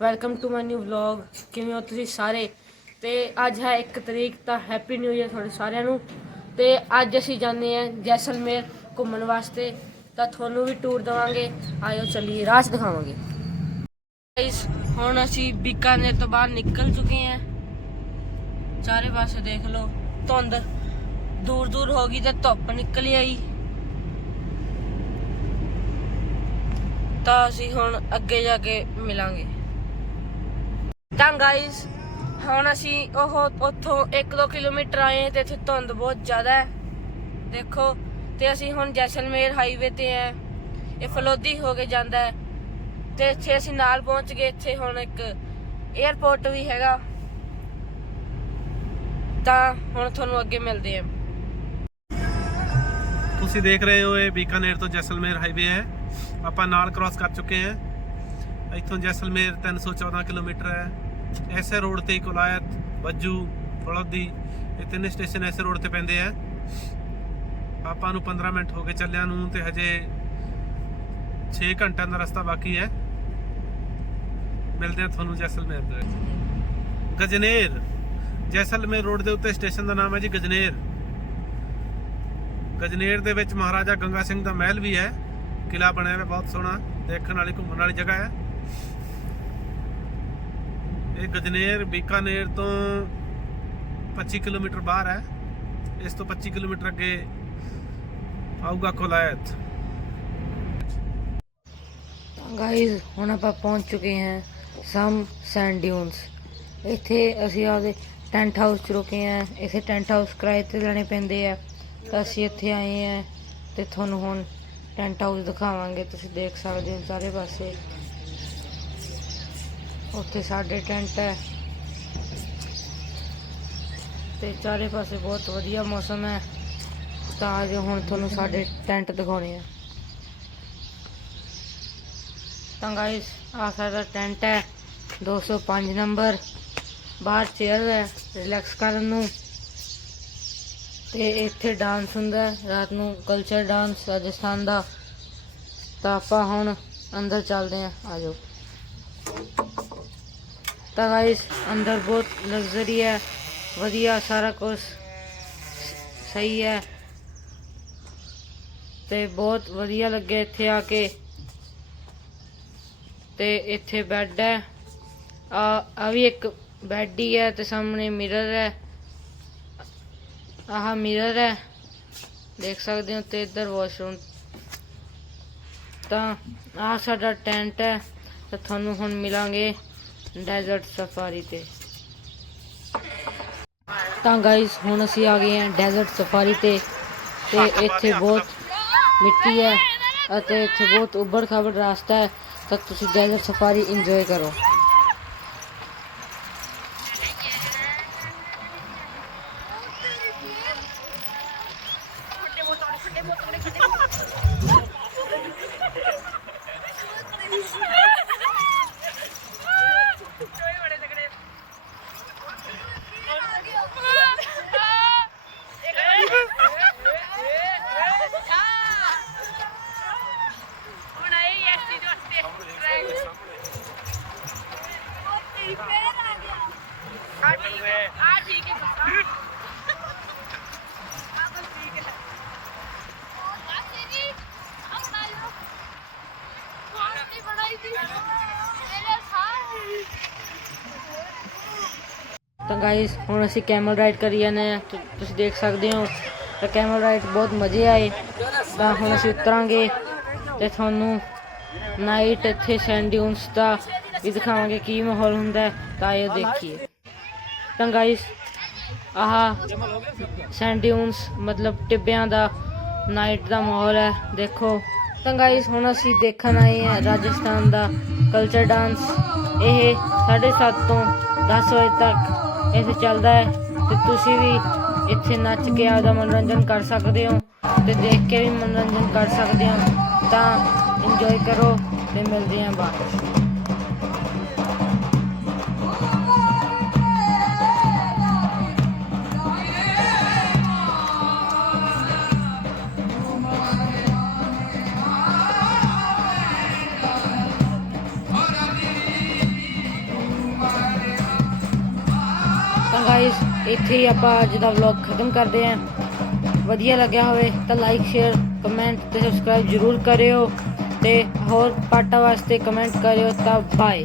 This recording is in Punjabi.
Welcome to my new vlog ਕਿਵੇਂ ਹੋ ਤੁਸੀਂ ਸਾਰੇ? ਤੇ ਅੱਜ ਹੈ 1 ਤਰੀਕ ਤਾਂ ਹੈਪੀ ਨਿਊ ਇਅਰ ਤੁਹਾਡੇ ਸਾਰਿਆਂ ਨੂੰ। ਤੇ ਅੱਜ ਅਸੀਂ ਜਾਂਦੇ ਹਾਂ ਜੈਸਲਮੇਰ ਘੁੰਮਣ ਵਾਸਤੇ। ਤਾਂ ਤੁਹਾਨੂੰ ਵੀ ਟੂਰ ਦਵਾਂਗੇ। ਆਇਓ ਚੱਲੀਏ, ਰਾਹ ਦਿਖਾਵਾਂਗੇ। ਗਾਇਸ ਹੁਣ ਅਸੀਂ ਬੀਕਾਨੇਰ ਤੋਂ ਬਾਹਰ ਨਿਕਲ ਚੁੱਕੇ ਹਾਂ। ਚਾਰੇ ਪਾਸੇ ਦੇਖ ਲਓ, ਧੁੰਦ। ਦੂਰ ਦੂਰ ਹੋ ਗਈ ਤੇ ਧੁੱਪ ਨਿਕਲ ਆਈ। ਤਾਂ ਅਸੀਂ ਹੁਣ ਅੱਗੇ ਜਾ ਕੇ ਮਿਲਾਂਗੇ। ਤਾਂ ਗਾਇਸ ਹੁਣ ਅਸੀਂ ਉਹ ਉੱਥੋਂ 1-2 ਕਿਲੋਮੀਟਰ ਆਏ ਤੇ ਇੱਥੇ ਧੁੰਦ ਬਹੁਤ ਜ਼ਿਆਦਾ ਹੈ। ਦੇਖੋ, ਤੇ ਅਸੀਂ ਹੁਣ ਜੈਸਲਮੇਰ ਹਾਈਵੇ ਤੇ ਹੈ। ਇਹ ਫਲੋਦੀ ਹੋ ਕੇ ਜਾਂਦਾ ਹੈ। ਤੇ ਇੱਥੇ ਅਸੀਂ ਨਾਲ ਪਹੁੰਚ ਗਏ, ਇੱਥੇ ਹੁਣ ਇੱਕ 에ਅਰਪੋਰਟ ਵੀ ਹੈਗਾ। ਤਾਂ ਹੁਣ ਤੁਹਾਨੂੰ ਅੱਗੇ ਮਿਲਦੇ ਹਾਂ। ਤੁਸੀਂ ਦੇਖ ਰਹੇ ਹੋ ਇਹ ਬੀਕਾਨੇਰ ਤੋਂ ਜੈਸਲਮੇਰ ਹਾਈਵੇ ਹੈ। ਆਪਾਂ ਨਾਲ ਕ੍ਰਾਸ ਕਰ ਚੁੱਕੇ ਹਾਂ। ਇੱਥੋਂ ਜੈਸਲਮੇਰ 314 ਕਿਲੋਮੀਟਰ ਹੈ। ਐਸੇ ਰੋਡ ਤੇ ਕੁਲਾਇਤ ਬੱਜੂ, ਫਲੋਦੀ, ਇਹ ਤਿੰਨ ਸਟੇਸ਼ਨ ਐਸੇ ਰੋਡ ਤੇ ਪੈਂਦੇ ਆ। ਆਪਾਂ ਨੂੰ 15 ਮਿੰਟ ਹੋ ਗਏ ਚੱਲਿਆਂ ਨੂੰ ਤੇ ਹਜੇ 6 ਘੰਟਿਆਂ ਦਾ ਰਸਤਾ ਬਾਕੀ ਹੈ। ਮਿਲਦੇ ਆ ਤੁਹਾਨੂੰ ਜੈਸਲਮੇਰ ਦੇ ਵਿੱਚ। ਗਜਨੇਰ, ਜੈਸਲਮੇਰ ਰੋਡ ਦੇ ਉੱਤੇ ਸਟੇਸ਼ਨ ਦਾ ਨਾਮ ਹੈ ਜੀ ਗਜਨੇਰ। ਗਜਨੇਰ ਦੇ ਵਿੱਚ ਮਹਾਰਾਜਾ ਗੰਗਾ ਸਿੰਘ ਦਾ ਮਹਿਲ ਵੀ ਹੈ। ਕਿਲਾ ਬਣਿਆ ਹੋਇਆ, ਬਹੁਤ ਸੋਹਣਾ, ਦੇਖਣ ਵਾਲੀ, ਘੁੰਮਣ ਵਾਲੀ ਜਗ੍ਹਾ ਹੈ। ਇਹ ਗਜਨੇਰ, ਬੀਕਾਨੇਰ ਤੋਂ 25 ਕਿਲੋਮੀਟਰ ਬਾਹਰ ਹੈ। ਇਸ ਤੋਂ 25 ਕਿਲੋਮੀਟਰ ਅੱਗੇ ਆਊਗਾ ਕੋਲਾਇਤ ਗਾਇਸ ਹੁਣ ਆਪਾਂ ਪਹੁੰਚ ਚੁੱਕੇ ਹਾਂ ਸਮ ਸੈਂਡ ਡਿਊਨਸ। ਇੱਥੇ ਅਸੀਂ ਆਪਦੇ ਟੈਂਟ ਹਾਊਸ 'ਚ ਰੁਕੇ ਹਾਂ। ਇੱਥੇ ਟੈਂਟ ਹਾਊਸ ਕਿਰਾਏ ਤੇ ਲੈਣੇ ਪੈਂਦੇ ਆ। ਤਾਂ ਅਸੀਂ ਇੱਥੇ ਆਏ ਹਾਂ ਤੇ ਤੁਹਾਨੂੰ ਹੁਣ ਟੈਂਟ ਹਾਊਸ ਦਿਖਾਵਾਂਗੇ। ਤੁਸੀਂ ਦੇਖ ਸਕਦੇ ਹੋ ਸਾਰੇ ਪਾਸੇ। ਉੱਥੇ ਸਾਡੇ ਟੈਂਟ ਹੈ। ਤੇ ਚਾਰੇ ਪਾਸੇ ਬਹੁਤ ਵਧੀਆ ਮੌਸਮ ਹੈ। ਤਾਂ ਅੱਜ ਹੁਣ ਤੁਹਾਨੂੰ ਸਾਡੇ ਟੈਂਟ ਦਿਖਾਉਣੇ ਆ। ਤਾਂ ਗਾਇਸ ਆ ਸਾਡਾ ਟੈਂਟ ਹੈ। 205 ਨੰਬਰ। ਬਾਹਰ ਚੇਅਰ ਹੈ ਰਿਲੈਕਸ ਕਰਨ ਨੂੰ। ਤੇ ਇੱਥੇ ਡਾਂਸ ਹੁੰਦਾ ਰਾਤ ਨੂੰ ਕਲਚਰ ਡਾਂਸ ਰਾਜਸਥਾਨ ਦਾ। ਤਾਂ ਆਪਾਂ ਹੁਣ ਅੰਦਰ ਚੱਲਦੇ ਹਾਂ। ਆਜੋ ਤਾਂ ਗਾਇਸ ਅੰਦਰ ਬਹੁਤ ਲਗਜ਼ਰੀ ਹੈ, ਵਧੀਆ ਸਾਰਾ ਕੁਝ ਸਹੀ ਹੈ। ਤੇ ਬਹੁਤ ਵਧੀਆ ਲੱਗੇ ਇੱਥੇ ਆ ਕੇ। ਤੇ ਇੱਥੇ ਬੈੱਡ ਹੈ। ਆ ਆ ਵੀ ਇੱਕ ਬੈੱਡ ਹੀ ਹੈ ਤੇ ਸਾਹਮਣੇ ਮਿਰਰ ਹੈ। ਆਹ ਮਿਰਰ ਹੈ। ਦੇਖ ਸਕਦੇ ਹੋ ਤੇ ਇੱਧਰ ਵਾਸ਼ਰੂਮ ਤਾਂ ਆਹ ਸਾਡਾ ਟੈਂਟ ਹੈ। ਤਾਂ ਤੁਹਾਨੂੰ ਹੁਣ ਮਿਲਾਂਗੇ। ਡੈਜ਼ਰਟ ਸਫਾਰੀ ਤੇ। ਤਾਂ ਗਾਇਸ ਹੁਣ ਅਸੀਂ ਆ ਗਏ ਹਾਂ ਡੈਜ਼ਰਟ ਸਫਾਰੀ ਤੇ ਤੇ ਇੱਥੇ ਬਹੁਤ ਮਿੱਟੀ ਹੈ ਅਤੇ ਇੱਥੇ ਬਹੁਤ ਉੱਬੜ ਖਾਬੜ ਰਸਤਾ ਹੈ। ਤਾਂ ਤੁਸੀਂ ਡੈਜ਼ਰਟ ਸਫਾਰੀ ਇੰਜੋਏ ਕਰੋ। ਤਾਂ ਗਾਇਸ ਹੁਣ ਅਸੀਂ ਕੈਮਲ ਰਾਈਡ ਕਰੀ ਜਾਂਦੇ ਆ ਤੁਸੀਂ ਦੇਖ ਸਕਦੇ ਹੋ, ਤਾਂ ਕੈਮਲ ਰਾਈਡ ਬਹੁਤ ਮਜ਼ੇ ਆਏ। ਤਾਂ ਹੁਣ ਅਸੀਂ ਉਤਰਾਂਗੇ ਤੇ ਤੁਹਾਨੂੰ ਨਾਈਟ ਇੱਥੇ ਸੈਂਡ ਡਿਊਨਸ ਦਾ ਵੀ ਦਿਖਾਵਾਂਗੇ ਕੀ ਮਾਹੌਲ ਹੁੰਦਾ ਤਾਂ ਇਹ ਦੇਖੀਏ। ਤਾਂ ਗਾਇਸ ਆਹ ਸੈਂਡ ਮਤਲਬ ਟਿੱਬਿਆਂ ਦਾ ਨਾਈਟ ਦਾ ਮਾਹੌਲ ਹੈ, ਦੇਖੋ। ਤਾਂ ਗਾਇਸ ਹੁਣ ਅਸੀਂ ਦੇਖਣ ਆਏ ਹਾਂ ਰਾਜਸਥਾਨ ਦਾ ਕਲਚਰ ਡਾਂਸ ਇਹ 7:30 ਤੋਂ 10 ਵਜੇ ਤੱਕ ਇੱਥੇ ਚੱਲਦਾ ਹੈ। ਤੇ ਤੁਸੀਂ ਵੀ ਇੱਥੇ ਨੱਚ ਕੇ ਆਪਦਾ ਮਨੋਰੰਜਨ ਕਰ ਸਕਦੇ ਹੋ ਤੇ ਦੇਖ ਕੇ ਵੀ ਮਨੋਰੰਜਨ ਕਰ ਸਕਦੇ ਹੋ। ਤਾਂ ਇੰਜੋਏ ਕਰੋ ਤੇ ਮਿਲਦੇ ਹਾਂ ਬਾਅਦ ਇੱਥੇ ਹੀ ਆਪਾਂ ਅੱਜ ਦਾ ਵਲੌਗ ਖਤਮ ਕਰਦੇ ਹਾਂ। ਵਧੀਆ ਲੱਗਿਆ ਹੋਵੇ ਤਾਂ ਲਾਈਕ ਸ਼ੇਅਰ ਕਮੈਂਟ ਤੇ ਸਬਸਕ੍ਰਾਈਬ ਜਰੂਰ ਕਰਿਓ ਤੇ ਹੋਰ ਪਾਰਟਾਂ ਵਾਸਤੇ ਕਮੈਂਟ ਕਰਿਓ ਤਾਂ ਬਾਏ